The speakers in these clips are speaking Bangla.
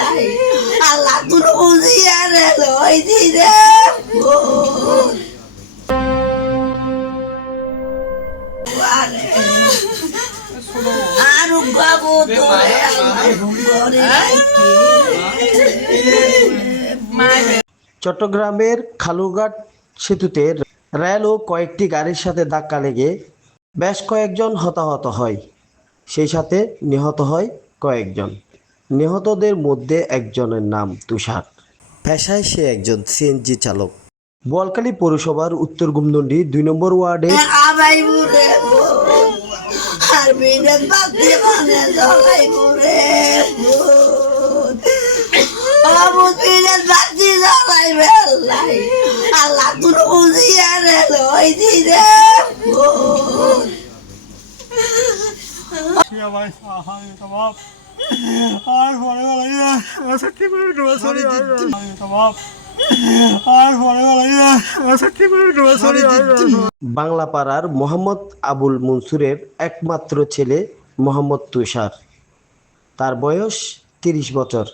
বেলাই আল্লাহ তুই বুঝিয়া রে লই দি রে আর গাবো তোরে চট্টগ্রামের খালুঘাট সেতুতে রেল ও কয়েকটি গাড়ির সাথে ধাক্কা লেগে বেশ কয়েকজন হতাহত হয়, সেই সাথে নিহত হয় কয়েকজন। নিহতদের মধ্যে একজনের নাম তুষার, পেশায় সে একজন সিএনজি চালক। বোয়ালখালী পৌরসভার উত্তর গুমদন্ডি ২ নম্বর ওয়ার্ডে আবাই বুড়ে আর বিনে বাতি মানে জলাই বুড়ে অবুদ বিনে বাতি জলাই বেলাই আল্লাহ তুই বুঝিয়া রে লই দি রে বাংলাপাড়ার মোহাম্মদ আবুল মনসুরের একমাত্র ছেলে মোহাম্মদ তুষার। তার বয়স ৩০ বছর,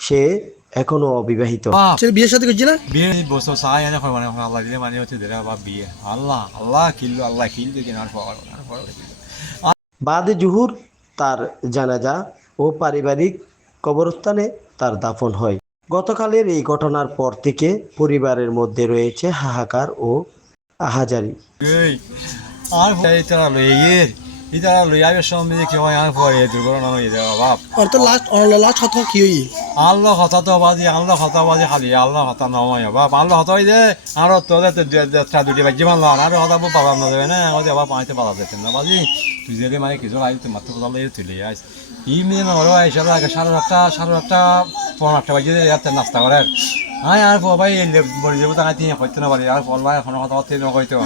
সে এখনো অবিবাহিত। বিয়ের সাথে করছি না বিয়ে বছর চাই এনে মানে আল্লাহ দিলে মানে হচ্ছে দেরা বা বিয়ে আল্লাহ আল্লাহ কিল্লু আল্লাহ কিল দিকে আর বাদে জুহুর তার জানাজা ও পারিবারিক কবরস্থানে তার দাফন হয়। গতকালের এই ঘটনার পর থেকে পরিবারের মধ্যে রয়েছে হাহাকার ও আহাজারি। এই আর তারা লইয়ে তারা লই আগে সঙ্গে কি হয় আর পরে দুর্ঘটনা হয়ে যাওয়া বাপ আর তো লাস্ট কথা কি হই আল্লাহ হতা তো বাজি আল্লাহ হতা বাজি খালি আল্লাহ হতা নয় বাপ আল্লাহ হতা হই দে আর তোদের দুটি বাজি মানলো আর হতা পাবা না দেবে না আমাদের আবার পানিতে পালা যেতেন না বাজি তুই যে মানে কিছু আই তুই মাত্র কথা লইয়ে তুলে আইস ই মেয়ে নরো আইসার আগে 8:30 8:30 বাজি নাস্তা করে হ্যাঁ আর ভাই বলি যাবো তাই তিনি হইতে না পারি আর বলবা এখন কথা হতে নকইতো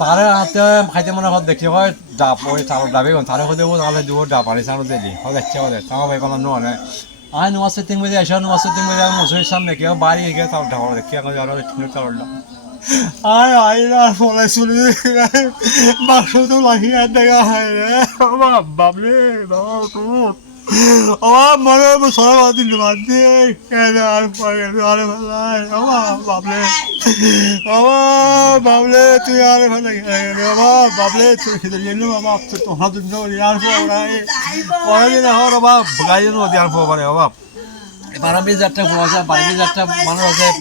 তারে হাতে খাইতে মনে হয় দেখি হয় ডাব ওই চাউল ডাবে তারে হতে তাহলে দুপুর ডাব পানি চাউল দিলি হয় দেখছে হয় তাও ভাই কোনো নয় আয় নোয়া সেটিং বেজে আসা নোয়া সেটিং বেজে মুসুরির সামনে কেউ বাড়ি গিয়ে তাও ঢাকা দেখি এখন আরো চাউলটা আর আইরা ফলে শুনি বাক্স তো লাগিয়ে দেখা হয় রে বাবলে বাবা আমার মনে সব দিল বাদ আর পরে আরে ভাই বাবলে বাবলে তুই আরে ভাই বাবলে তুই খেতে গেল বাবা তো হাত ধরে আর পরে না হওয়ার বাবা গাড়ি নদী আর পরে বাবা পারাবি যাত্রা মানুষ আছে